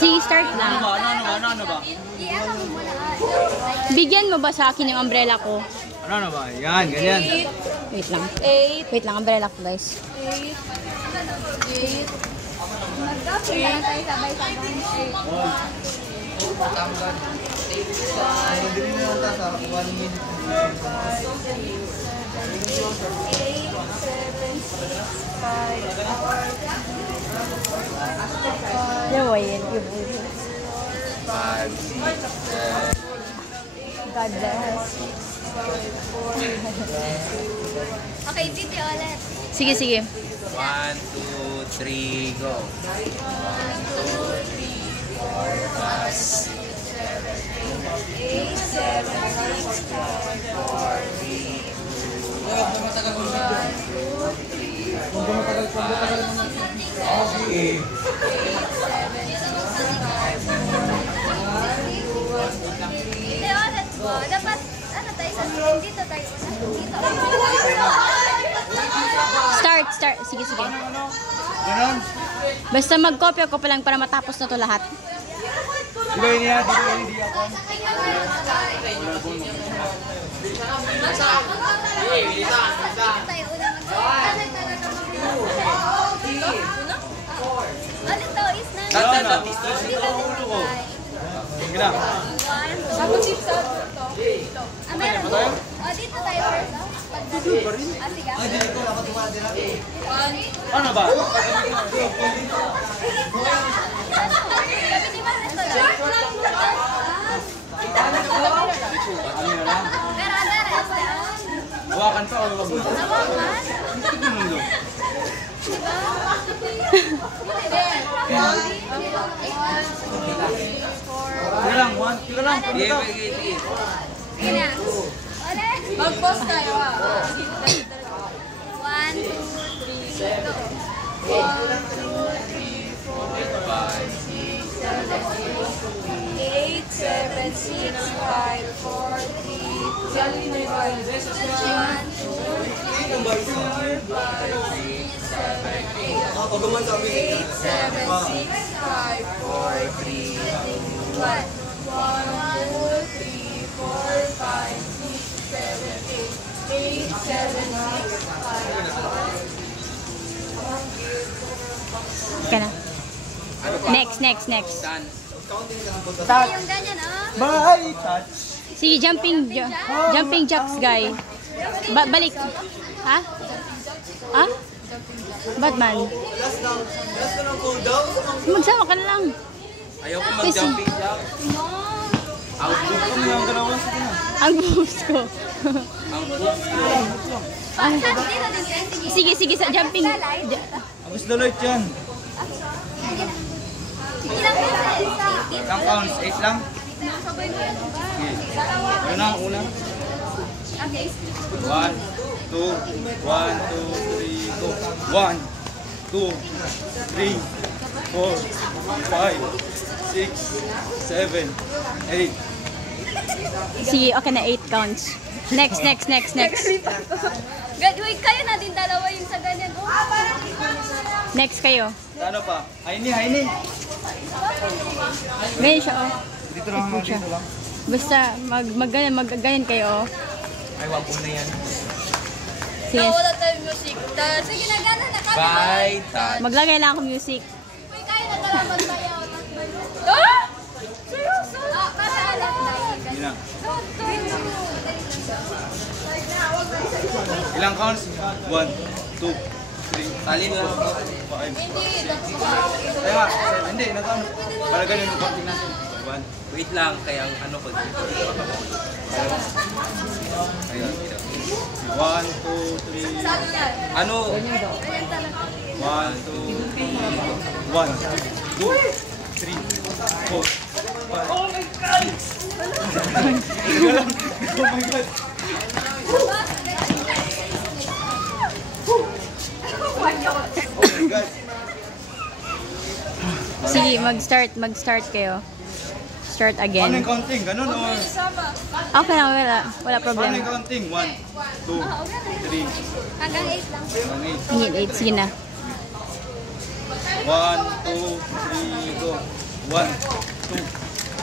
Sige, start na. Ano ba? Bigyan mo ba sa akin yung umbrella ko? Ano ba? Yan, ganyan. Wait lang. Wait lang, umbrella ko guys. 8. Mag-gapping lang tayo sabay-sabay. 5, 6, God bless. Okay, video ulit. Sige, sige. 1, 2, 3, go. 1, 2, 3, 4, 5, 6, 7, 8, 7, 6, 5, 4, 3, 2, Video ulit po. Dapat, ano tayo sa dito tayo. Dito. Start. Sige, sige. Ganon. Basta mag-copy ako pa lang para matapos na to lahat. Di ba yun yan? Di ba yun hindi ako? Tayo unang ulit daw is na. Sige na. Meron po. Dito tayo first. Sige. Ano ba? Hawakan pa o wag mo? Sige lang, one. Sige lang. Sige. Sige na. Ulit. Mag-post tayo 1, 2, 3, ah. go. 1, 2, 3, 4, 5, 6, 8, 7, 6, 5, 4, 3, Ka na. Next. done. Yung ganyan, Bye! Touch! Sige, jumping jacks, guy. Balik. Ha? Ha? Ba't man? Magsama ka na lang. Ayaw ko mag-jumping jack. Ang boobs ko. Ay. Sige, sa jumping. Abos Loloit yan. Ilang beses? Ilang counts? 8 lang? Una. 1, 2, 3, go. 1, 2, 3, 4, 5, 6, 7, 8. Sige, okay na 8 counts. Next. Uy, kayo na din dalawa yung sa ganyan. Next kayo. Ano pa? Haini. Ganyan siya, oh. Dito lang. Basta magganyan kayo, oh. Ay, wag mo na yan. Sige. Wala tayong music. Sige na, gano'n na kami. Bye, touch. Maglagay lang ako music. Uy, kayo na dalawa magbayaw. Ah! Seryoso? Para alam na. Yun lang. Ilang counts? 1, 2, 3, Tali mo. 5. Kaya nga, hindi, nag-count. Para ganun yung counting natin. 1. Wait lang, kaya ang ano ko dito. Ayun. 1, 2, 3. Ano? 1, 2, 3, 4, 5. Oh my God! Oh my God! Oh my God! Sige, mag-start kayo. start Paano again. yung counting? Ganun o? Okay lang, wala Paano yung problema. counting? 1, 2, 3, Hanggang 8 lang. 8. Hingit 8, sige na. 1, 2, 3, go. 1, 2,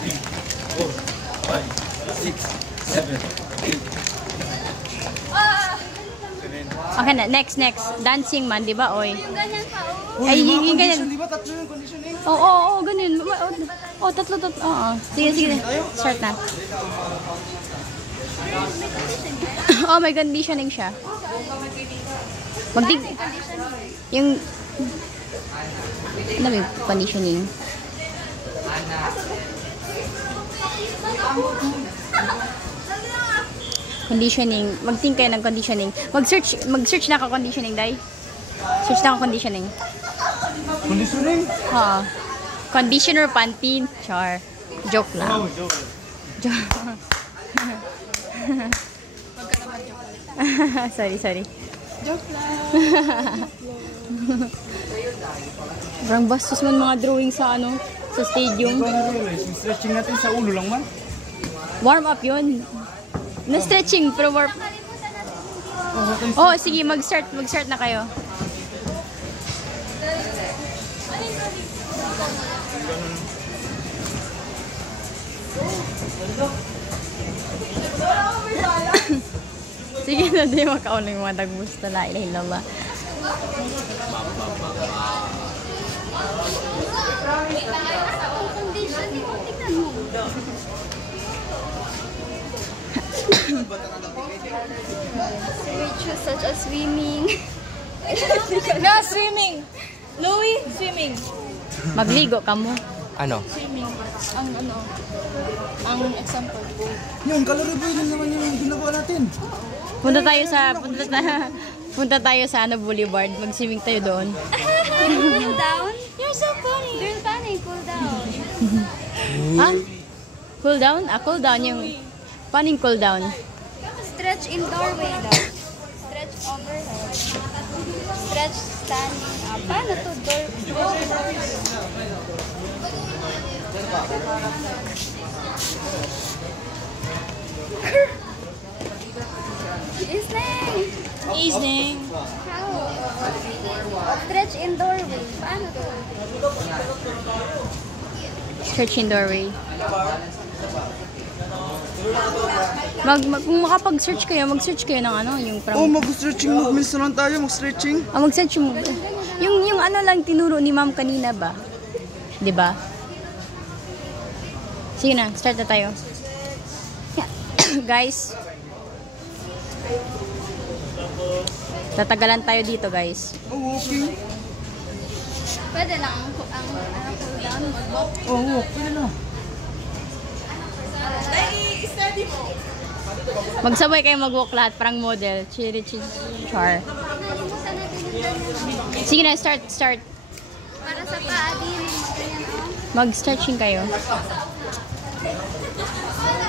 3, 4, 5, 6, 7, 8. Okay na, next. Dancing man, di ba, oy? Yung ganyan pa, oh. Ay, mga yung condition, ganyan. di ba? Tatlo yung conditioning. Oo, ganun. Oh, tatlo. Oo. Sige. Start na. Oh, may conditioning siya. Magdig... Yung... Ano ba yung conditioning? Conditioning. Mag-think kayo ng conditioning. Mag-search na ka conditioning, Day. Search na ka conditioning. Conditioning? Oo. Conditioner, Pantene. Char. Joke lang. Oh, joke. sorry. Joke lang. Parang bastos man mga drawing sa sa stadium. Hindi ko na-realize, yung stretching natin sa ulo lang man. Warm up yun. Na-stretching, pero warm. Oh, sige, mag-start na kayo. Sige na, di makaulang yung mga dagbusta. La ilaha illallah. Conditioning, tingnan mo. Rituals such as swimming. No, swimming. Louie, swimming. Magligo ka mo. Ano? Swimming. Ang example. Yung calorie boy din naman yung ginagawa natin. Punta tayo sa Boulevard. Mag-swimming tayo doon. Cool down? You're so funny. Girl, funny, cool down. Ha? Cool down? Cool down yung... Paano yung cool down? Stretch in doorway daw. Stretch overhead. Stretch standing up. Paano to? Easing. How? Stretch in doorway. Paano to? Stretch in doorway. Kung makapag-search kayo, mag-search kayo ng yung Oh, mag-stretching movements na lang tayo, mag-stretching. mag-search yung lang tinuro ni ma'am kanina ba? 'Di ba? Sige na, start na tayo. Guys. Tatagalan tayo dito, guys. Oh, okay. Pwede lang ang cool down. Mag-walk. Oh, okay na. Magsabay kayo mag-walk lahat, parang model. Char. Nalimutan natin yung ganyan. Sige na, start. Para sa paa, di rin ganyan, oh. Mag-stretching kayo.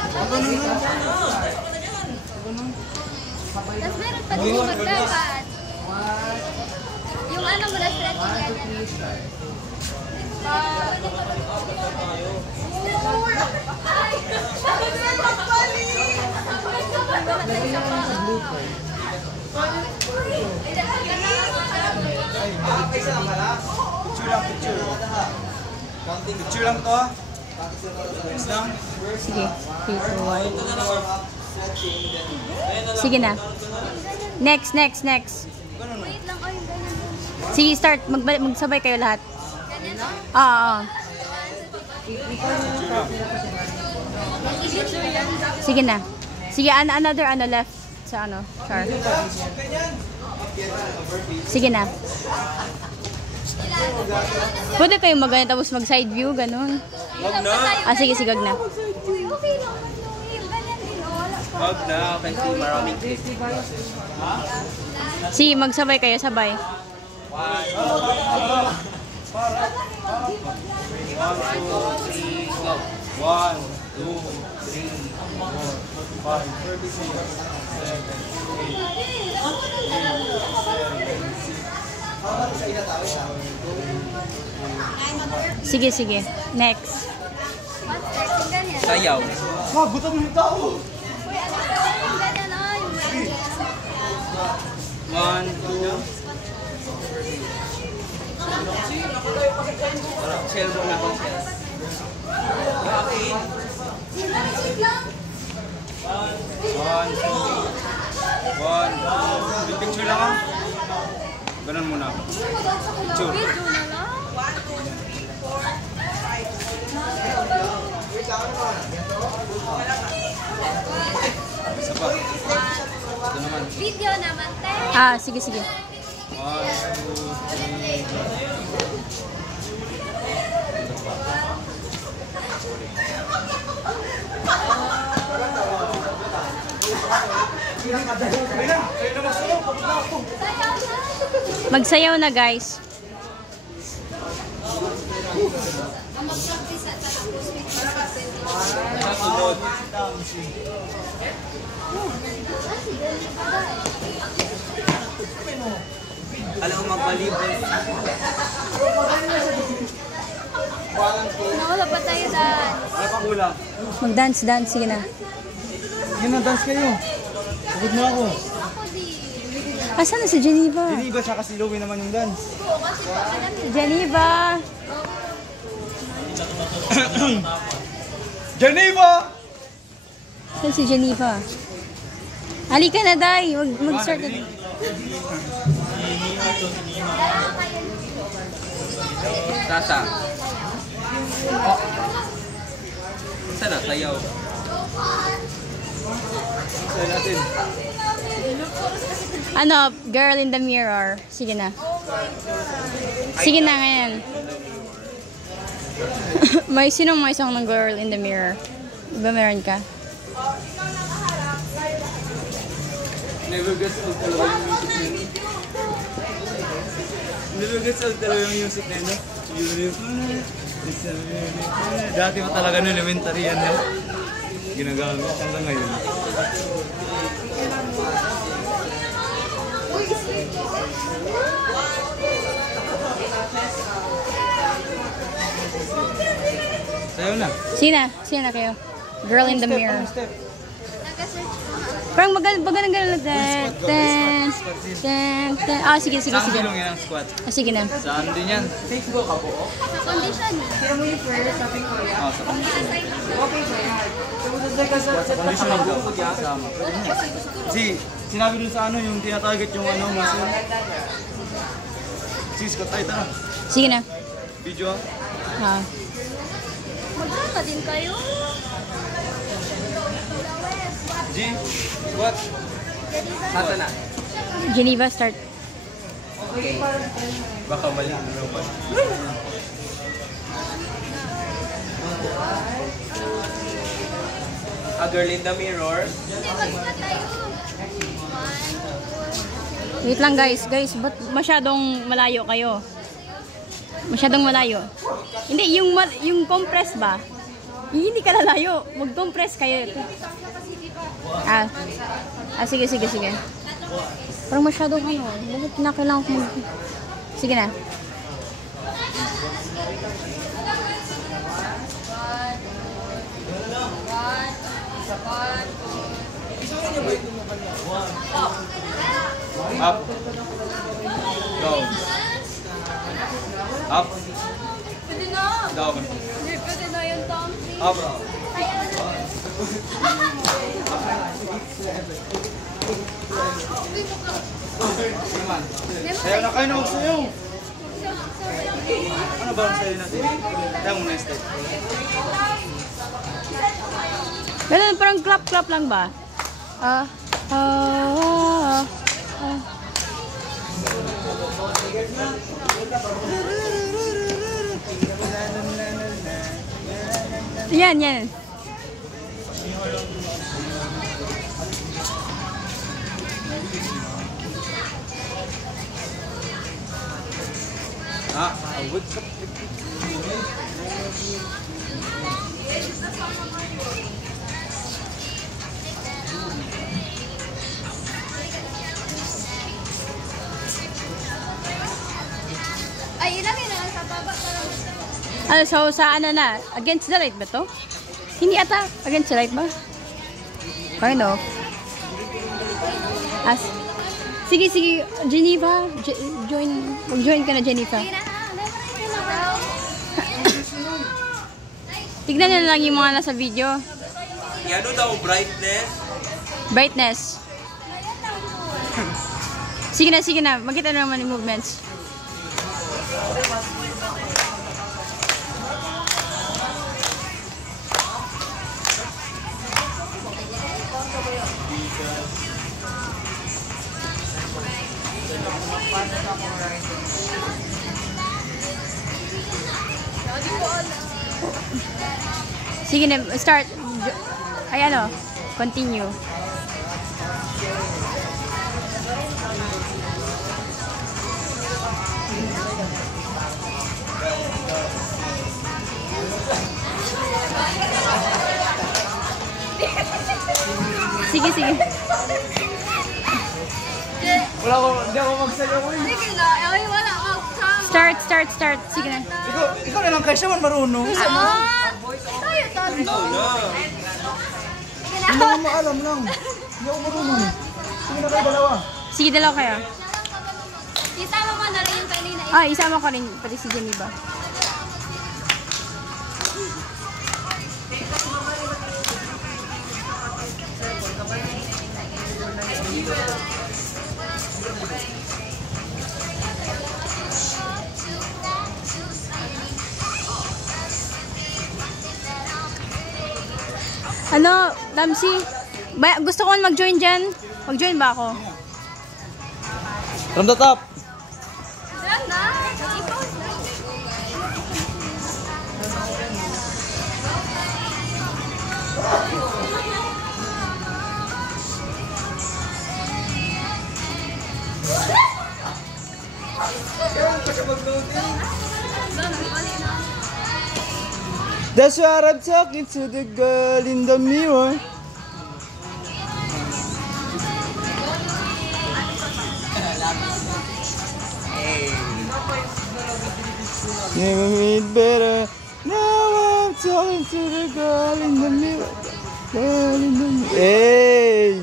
Tapos meron pa din magdapat. Yung mo na stretching ganyan. Picture lang to, ha? Yes lang. Sige. 3, 2, 1. Sige na. Next. Wait lang, oh, yung ganyan. Sige, start. Magsabay kayo lahat. Ganyan, oh. Oo. Sige na. Sige, another left sa char. Sige na. Pwede kayo mag-ganyan tapos mag-side view, ganun. Sige, wag na. Okay lang, yung ganyan din, oh. Wala pa. Wag na, kasi maraming clip. Sige, magsabay kayo, sabay. 1, 2, 3, go. 1, 2, 3, 4, 5, 6, 7, 8, 9, 10. Sige. Next. Stretching ganyan. Sayaw. Magutan mo yung tao. Uy, ano ba? Yung ganyan ah. Yung ganyan. 1, 2. Shell mo na ako. One, two. Picture lang ah. Ganun muna ako. Picture. Video na lang. Isa pa. Ito naman. Video naman, te. Ah, sige, sige. 1, 2, 3. Magsayaw na, guys. Sunod. Alam mo magbalibol. Nawala pa tayo daan. Ay, pakulang. Mag-dance, dance. Sige na. Yun na, dance kayo. Pagod mo ako. Ako di. Asan na si Geneva? Hindi ba siya kasi Louie naman yung dance? Oo, kasi pa alam niya. Geneva! Geneva! Saan si Geneva? Halika na, Day. Mag-start na. Sasa. Sana, sayaw. Sayaw natin. Ano, girl in the mirror. Sige na. Sige na ngayon. Sinong may song ng girl in the mirror? Diba meron ka? Never gets old talaga yung music na yun. Never gets old talaga yung music na yun. Dati pa talaga no, elementary yan yun. Ginagamit hanggang ngayon. Sayo na. Sige na kayo. Girl in the mirror. Nag-search ko nga. Parang magalang ten. Ah, sige. Saan bilong yan ang squat? Ah, sige na. Saan din yan? Facebook ka po? Sa condition eh. Oo, sa condition lang daw. Kasama. Kasi sinabi dun sa ano, yung tinatarget yung ano, muscle. Sis, katay tara. Sige na. Video ah. Ah. Magkaka din kayo. G, squat. Sata na. Geneva, start. Okay. Baka mali na naman. A girl in the mirror. Hindi, mag-squat tayo. 1, 2, Wait lang, guys. Guys, ba't masyadong malayo kayo? Masyadong malayo. Hindi, yung compress ba? Hindi ka lalayo. Mag-compress kayo. Sige. Parang masyadong ano. Bakit kinakailangan ko mag... Sige na. Up. Down. Up. Pwede na. Down. Hindi, pwede na yung tongue. Up. Sayo na kayo na magsayaw. Ano ba ang sayo natin? Tayo muna yung step. Ganun, parang clap lang ba? Yan. Awit sa... Ay, ilagay na lang sa baba para So, sa ano na? Against the light ba to? Hindi ata. Against the light ba? Kind of. As, sige, Geneva. Mag-join ka na, Geneva. Tignan na lang yung mga nasa video. Ano daw, brightness? Brightness. Sige na. Makita na naman yung movements. Sige na, start. Ay ano, continue. Sige. Hindi ako magsayaw ko. Sige na, ay wala Start. Sige na. Ikaw na lang kasi man marunong. Tayo tatlo. Hindi ako maalam lang. Hindi ako marunong. Sige na kayo dalawa. Sige, dalawa kayo. Isama mo na rin yung kanina. Isama ko rin, pati si Geneva. Ano, Damsi? Gusto ko mag-join dyan. Mag-join ba ako? From the top. Diyan na. Ikaw na. That's what I'm talking to the girl in the mirror. Never made better. Now I'm talking to the girl in the mirror. Girl in the mirror. Hey.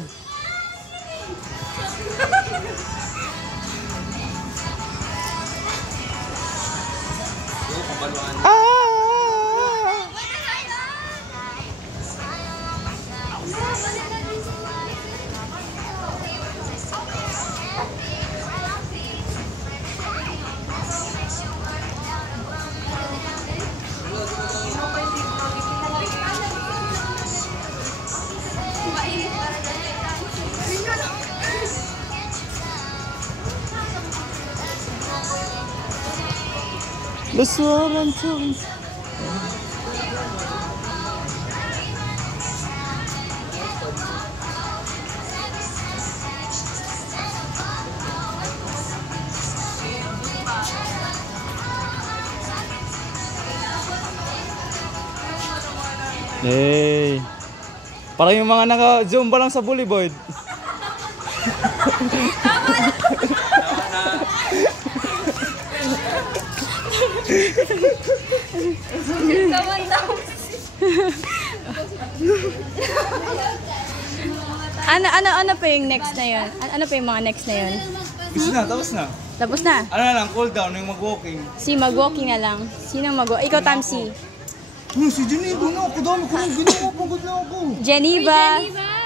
That's what I'm talking. Hey. Parang yung mga naka-zoom pa lang sa bullyboard. Ano pa yung next na yun? Ano pa yung mga next na yun? Gusto na, tapos na. Tapos na? Ano na lang, cool down, yung mag-walking. Mag-walking na lang. Sino mag-walking? Ikaw, Tamsi. Si Geneva na ako, dami ko nang ginawa, pagod na ako. Geneva.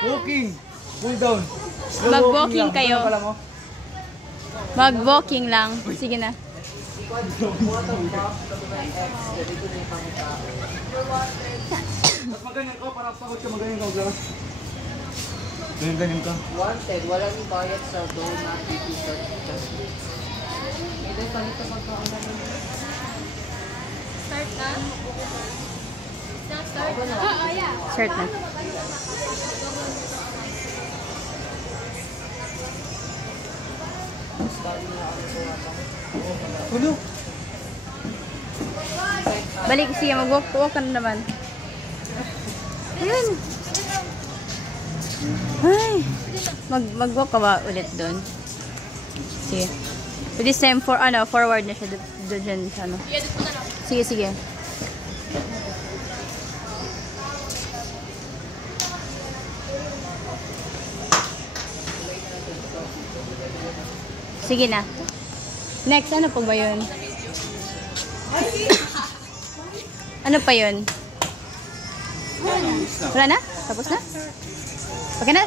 Walking, cool down. Mag-walking kayo. Ano pala mo? Mag-walking lang. Sige na. Mas maganyan ka, para pagod ka, maganyan ka, Glas. Ganyan ka. Wanted, walang bayad sa donut dito sa Start na? Start? Yeah. Start na. Ano? Balik, sige, mag-walk ka na naman. Ayun. Ay. Mag-walk ka ba ulit doon? Sige. But this time, forward na siya doon sa ano. Sige. Sige na. Next, ano po ba yun? Ano pa yun? Wala na? Tapos na? Okay na?